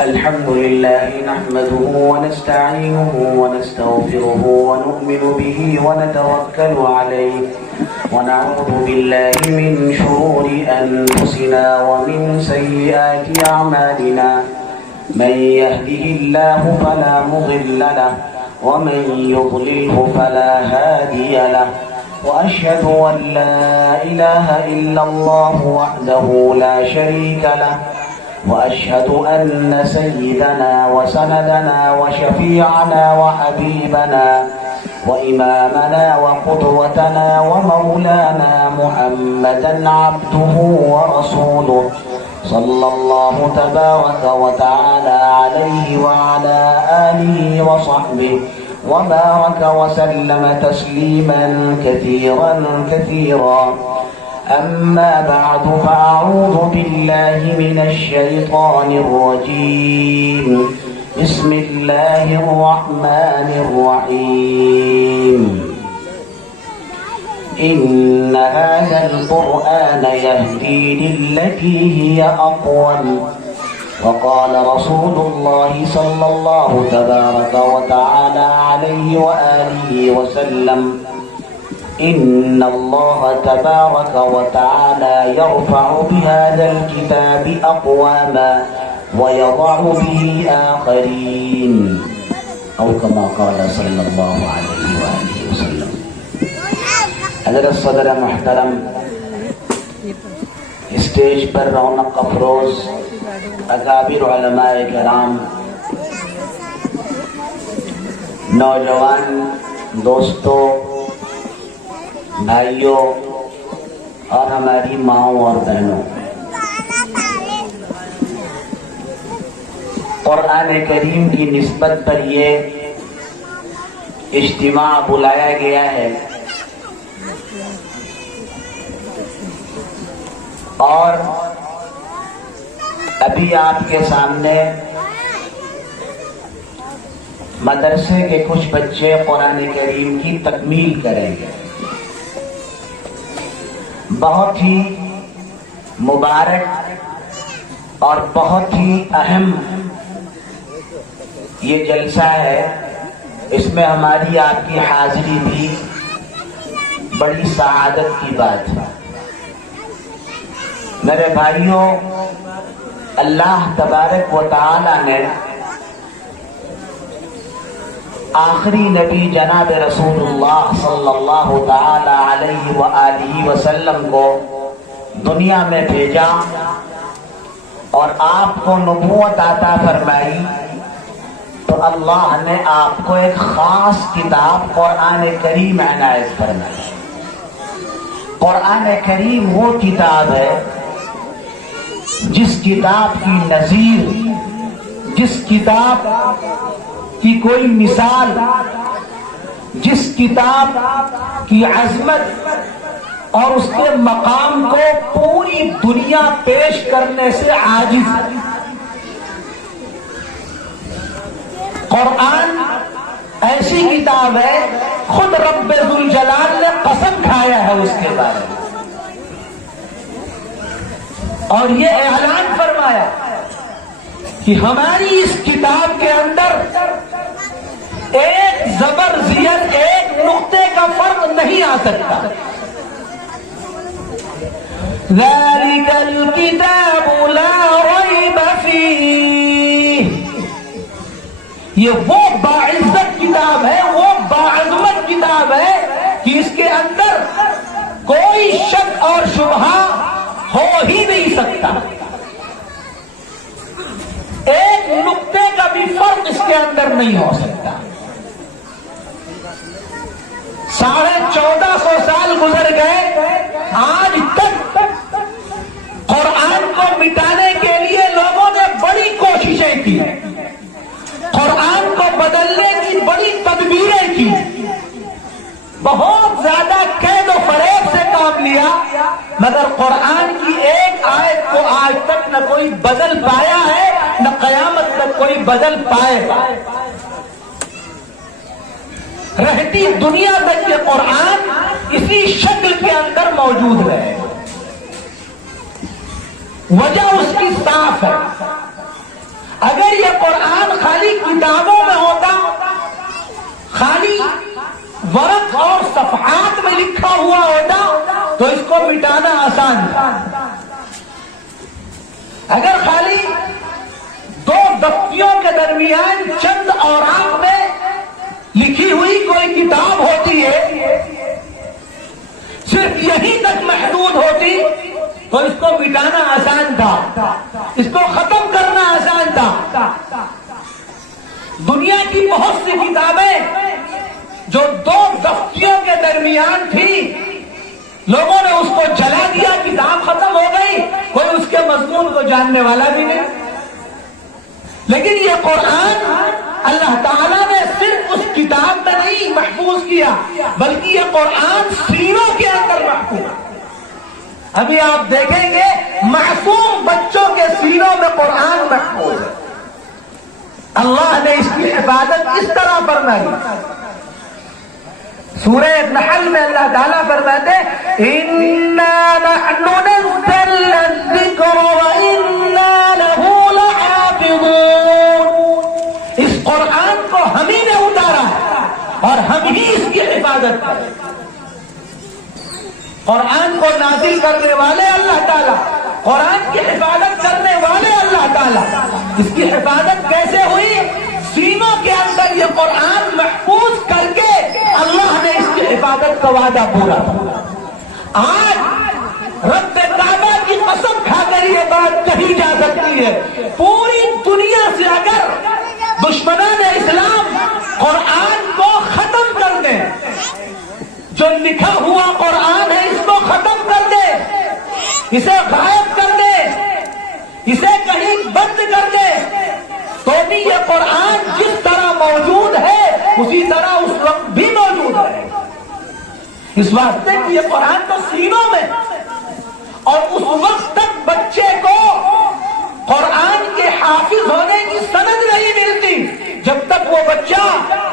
الحمد لله نحمده ونستعينه ونستغفره ونؤمن به ونتوكل عليه ونعوذ بالله من شرور أنفسنا ومن سيئات أعمالنا من يهده الله فلا مضل له ومن يضلله فلا هادي له وأشهد أن لا إله إلا الله وحده لا شريك له وأشهد أن سيدنا وسندنا وشفيعنا وحبيبنا وإمامنا وقدوتنا ومولانا محمدا عبده ورسوله صلى الله تبارك وتعالى عليه وعلى آله وصحبه وبارك وسلم تسليما كثيرا كثيرا. أما بعد فأعوذ بالله من الشيطان الرجيم. بسم الله الرحمن الرحيم. إن هذا القرآن يهدي للتي هي أقوم. وقال رسول الله صلى الله تبارك وتعالى عليه وآله وسلم: إن الله تبارك وتعالى يرفع بهذا الكتاب أقواما ويضع به آخرين، أو كما قال صلى الله عليه وآله وسلم. حضرت صدر محترم، اسٹیج پر رونق افروز اکابر علماء کرام، نوجوان دوستوں، بھائیوں اور ہماری ماؤں اور بہنوں، قرآن کریم کی نسبت پر یہ اجتماع بلایا گیا ہے اور ابھی آپ کے سامنے مدرسے کے کچھ بچے قرآن کریم کی تکمیل کریں گے. بہت ہی مبارک اور بہت ہی اہم یہ جلسہ ہے. اس میں ہماری آپ کی حاضری بھی بڑی سعادت کی بات ہے. میرے بھائیوں، اللہ تبارک و تعالی نے آخری نبی جناب رسول اللہ صلی اللہ تعالی علیہ وآلہ وسلم کو دنیا میں بھیجا اور آپ کو نبوت عطا فرمائی، تو اللہ نے آپ کو ایک خاص کتاب قرآن کریم عنایت فرمائی. قرآن کریم وہ کتاب ہے جس کتاب کی نظیر، جس کتاب کی کوئی مثال، جس کتاب کی عظمت اور اس کے مقام کو پوری دنیا پیش کرنے سے عاجز ہے. قرآن ایسی کتاب ہے، خود رب ذوالجلال نے قسم کھایا ہے اس کے بارے میں اور یہ اعلان فرمایا کہ ہماری اس کتاب کے اندر ایک زبر زیر، ایک نقطے کا فرق نہیں آ سکتا. ذَلِكَ الْكِتَابُ لَا رَيْبَ فِيهِ. یہ وہ باعزت کتاب ہے، وہ باعظمت کتاب ہے کہ اس کے اندر کوئی شک اور شبہہ ہو ہی نہیں سکتا. ایک نقطے کا بھی فرق اس کے اندر نہیں ہو سکتا. 1450 سال گزر گئے، آج تک قرآن کو مٹانے کے لیے لوگوں نے بڑی کوششیں کی، قرآن کو بدلنے کی بڑی تدبیریں کی، بہت زیادہ قید و فریب سے کام لیا، مگر قرآن کی ایک آیت کو آج تک نہ کوئی بدل پایا ہے، نہ قیامت تک کوئی بدل پائے گا. رہتی دنیا تک یہ قرآن اسی شکل کے اندر موجود رہے. وجہ اس کی صاف ہے. اگر یہ قرآن خالی کتابوں میں ہوتا، خالی ورق اور صفحات میں لکھا ہوا ہوتا تو اس کو مٹانا آسان تھا۔ اگر خالی دو دفتیوں کے درمیان چند اوراق میں لکھی ہوئی کوئی کتاب ہوتی ہے، صرف یہیں تک محدود ہوتی تو اس کو مٹانا آسان تھا، اس کو ختم کرنا آسان تھا۔ دنیا کی بہت سی کتابیں جو دو دفتیوں کے درمیان تھی، لوگوں نے اس کو جلا دیا، کتاب ختم ہو گئی، کوئی اس کے مضمون کو جاننے والا بھی نہیں۔ لیکن یہ قرآن اللہ تعالیٰ نے صرف اس کتاب میں نہیں محفوظ کیا، بلکہ یہ قرآن سینوں کے اندر محفوظ۔ ابھی آپ دیکھیں گے معصوم بچوں کے سینوں میں قرآن محفوظ ہے۔ اللہ نے اس کی حفاظت اس طرح فرمائی۔ سورہ نحل میں اللہ تعالیٰ فرماتے اِنَّا نَحْنُ نَزَّلْنَا الذِّكْرَ وَإِنَّا لَهُ لَحَافِظُونَ۔ اس قرآن کو ہم ہی نے اتارا ہے اور ہم ہی اس کی حفاظت کریں۔ قرآن کو نازل کرنے والے اللہ تعالیٰ، قرآن کی حفاظت کرنے والے اللہ تعالیٰ۔ اس کی حفاظت کیسے ہوئی؟ سینوں کے اندر یہ قرآن محفوظ کر کے اللہ نے اس کی حفاظت کا وعدہ پورا کیا۔ آج رب کعبہ کی قسم کھا کر یہ بات کہی جا سکتی ہے، پوری دنیا سے اگر دشمنان اسلام قرآن کو ختم کر دیں، جو لکھا ہوا قرآن ہے اس کو ختم کر دے، اسے غائب کر دے، اسے کہیں بند کر دے، تو بھی یہ قرآن جس طرح موجود ہے اسی طرح اس وقت بھی موجود ہے۔ اس واسطے کہ یہ قرآن تو سینوں میں، اور اس وقت تک بچے کو قرآن کے حافظ ہونے کی سند نہیں ملتی جب تک وہ بچہ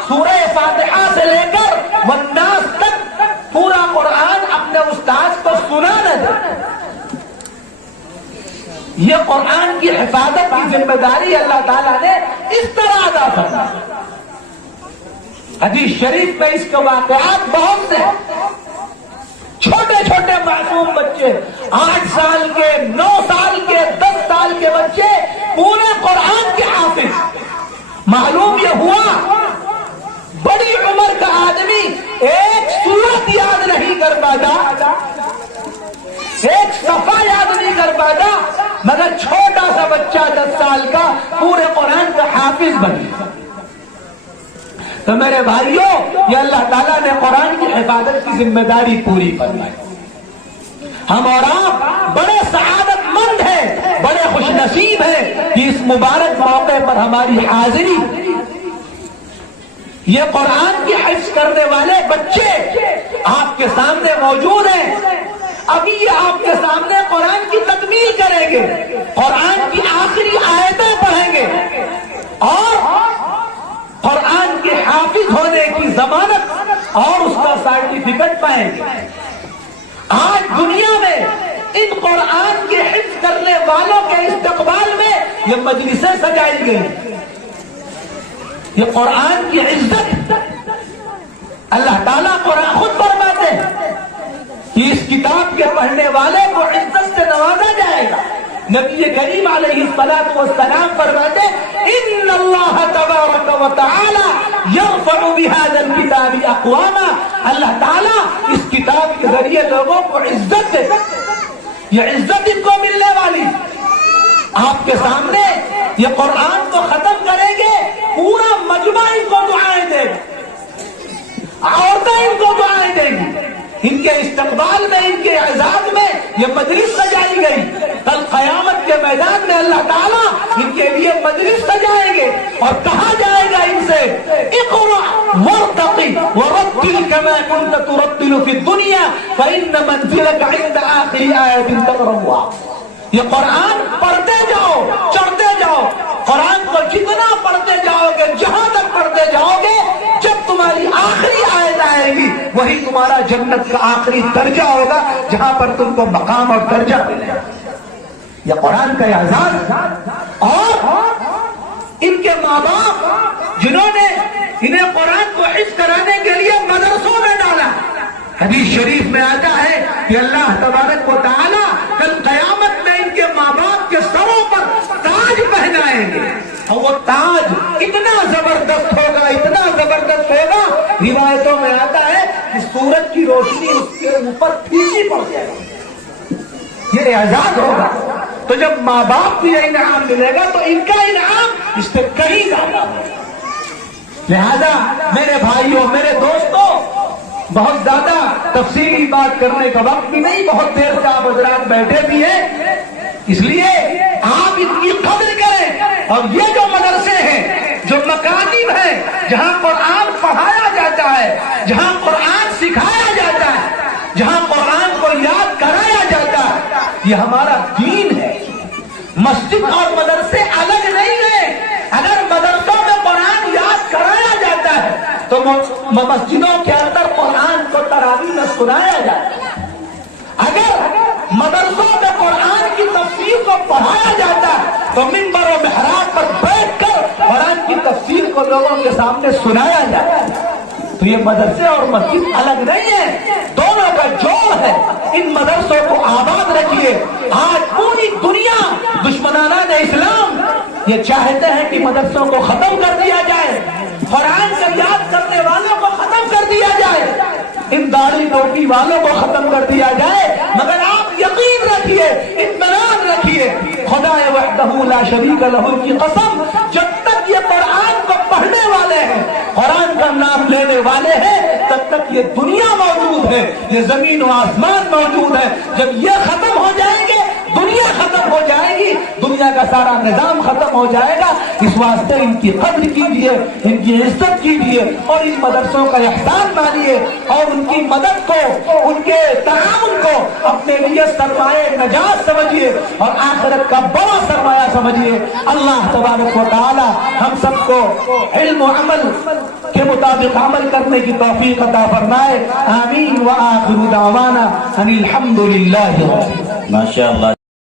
سورہ فاتحہ سے لے کر والناس تک پورا قرآن اپنے استاذ کو سنا نہ دے۔ یہ قرآن کی حفاظت کی ذمہ داری اللہ تعالیٰ نے اس طرح ادا فرمائی۔ حدیث شریف میں اس کے واقعات بہت سے، چھوٹے چھوٹے معصوم بچے، 8 سال کے، 9 سال کے، 10 سال کے بچے پورے قرآن کے حافظ۔ معلوم یہ ہوا بڑی عمر کا آدمی ایک سورت یاد نہیں کر پاتا، ایک صفحہ یاد نہیں کر پاتا، مگر چھوٹا سا بچہ 10 سال کا پورے قرآن کا حافظ بن گیا۔ تو میرے بھائیوں، یہ اللہ تعالیٰ نے قرآن کی حفاظت کی ذمہ داری پوری فرمائی۔ ہم اور آپ بڑے سعادت مند ہیں، بڑے خوش نصیب ہیں کہ اس مبارک موقع پر ہماری حاضری، یہ قرآن کی حفظ کرنے والے بچے آپ کے سامنے موجود ہیں۔ ابھی یہ آپ کے سامنے قرآن کی تکمیل کریں گے، قرآن کی آخری آیتیں پڑھیں گے اور قرآن کے حافظ ہونے کی ضمانت اور اس کا سرٹیفکیٹ پائیں گے۔ آج دنیا میں ان قرآن کے حفظ کرنے والوں کے استقبال میں یہ مجلسیں سجائی گئی۔ یہ قرآن کی عزت اللہ تعالیٰ قرآن خود فرماتے ہیں کہ اس کتاب کے پڑھنے والے کو عزت سے نوازا جائے گا۔ نبی کریم علیہ الصلوۃ والسلام فرماتے ان اللہ تبارک و تعالی یرفع بهذا الكتاب اقواما، اللہ تعالیٰ اس کتاب کے ذریعے لوگوں کو عزت دے، یہ عزت ان کو ملنے والی۔ آپ کے سامنے یہ قرآن کو ختم کریں گے، پورا مجمع ان کو دعائیں دے گا، عورتیں ان کو دعائیں دیں گی، ان کے استقبال میں، ان کے اعزاز میں یہ مجلس سجائی گئی۔ کل قیامت کے میدان میں اللہ تعالیٰ ان کے لیے مجلس سجائیں گے اور کہا جائے گا ان سے اقرأ وارتقی ورتل كما كنت ترتل في الدنيا فإن منزلك عند آخر آية تقرأها۔ یہ قرآن پڑھتے جاؤ، چڑھتے جاؤ، قرآن کو جتنا پڑھتے جاؤ گے، جہاں تک پڑھتے جاؤ گے، جب تمہاری آخری آیت آئے گی وہی تمہارا جنت کا آخری درجہ ہوگا جہاں پر تم کو مقام اور درجہ ملے گا۔ یہ قرآن کا اعزاز اور ان کے ماں باپ جنہوں نے انہیں قرآن کو حفظ کرانے کے لیے مدرسوں میں ڈالا. حدیث شریف میں آتا ہے کہ اللہ تبارک و تعالی کل قیامت میں ان کے ماں باپ کے سروں پر تاج پہنائیں گے، اور وہ تاج اتنا زبردست ہوگا، اتنا زبردست ہوگا، روایتوں میں آتا ہے کہ سورج کی روشنی اس کے اوپر پھیکی پڑ جائے گی. یہ اعزاز ہوگا. تو جب ماں باپ کو یہ انعام ملے گا تو ان کا انعام اس سے کہیں زیادہ ہوگا. لہذا میرے بھائیوں، میرے دوستوں، بہت زیادہ تفصیلی بات کرنے کا وقت بھی نہیں، بہت دیر سے آپ حضرات بیٹھے بھی ہیں، اس لیے آپ ان کی قدر کریں. اور یہ جو مدرسے ہیں، جو مکاتب ہیں، جہاں قرآن پڑھایا جاتا ہے، جہاں قرآن سکھایا جاتا ہے، جہاں قرآن کو یاد کرایا جاتا ہے، یہ ہمارا دین ہے. مسجد اور مدرسے الگ نہیں ہیں. اگر مدرسوں میں قرآن یاد کرایا جاتا ہے تو مسجدوں کے اندر قرآن کو تراویح میں سنایا جاتا ہے. اگر مدرسوں میں قرآن کی تفسیر کو پڑھایا جاتا ہے تو منبر و محراب پر بیٹھ کر قرآن کی تفسیر کو لوگوں کے سامنے سنایا جاتا ہے. تو یہ مدرسے اور مسجد الگ نہیں ہے، دونوں کا جوڑ ہے. ان مدرسوں کو آباد رکھیے. آج پوری دنیا دشمنان اسلام یہ چاہتے ہیں کہ مدرسوں کو ختم کر دیا جائے، قرآن سے یاد کرنے والوں کو ختم کر دیا جائے، ان داڑھی ٹوپی والوں کو ختم کر دیا جائے. مگر آپ یقین رکھیے، اطمینان رکھیے، خدا وحدہ لا شریک لہ کی قسم، جب تک یہ قرآن کو پڑھنے والے ہیں، قرآن کا نام لینے والے ہیں، تب تک یہ دنیا موجود ہے، یہ زمین و آسمان موجود ہے. جب یہ ختم ہو جائیں گے، دنیا ختم ہو جائے گی، دنیا کا سارا نظام ختم ہو جائے گا. اس واسطے ان کی قدر کیجیے، ان کی عزت کیجیے، اور ان مدرسوں کا احسان مانیے، اور ان کی مدد کو، ان کے تعاون کو اپنے لیے سرمایہ نجات سمجھیے اور آخرت کا بڑا سرمایہ سمجھیے. اللہ تبارک و تعالی ہم سب کو علم و عمل کے مطابق عمل کرنے کی توفیق عطا فرمائے. آمین. وآخر دعوانا ان الحمد للہ. ماشاء اللہ.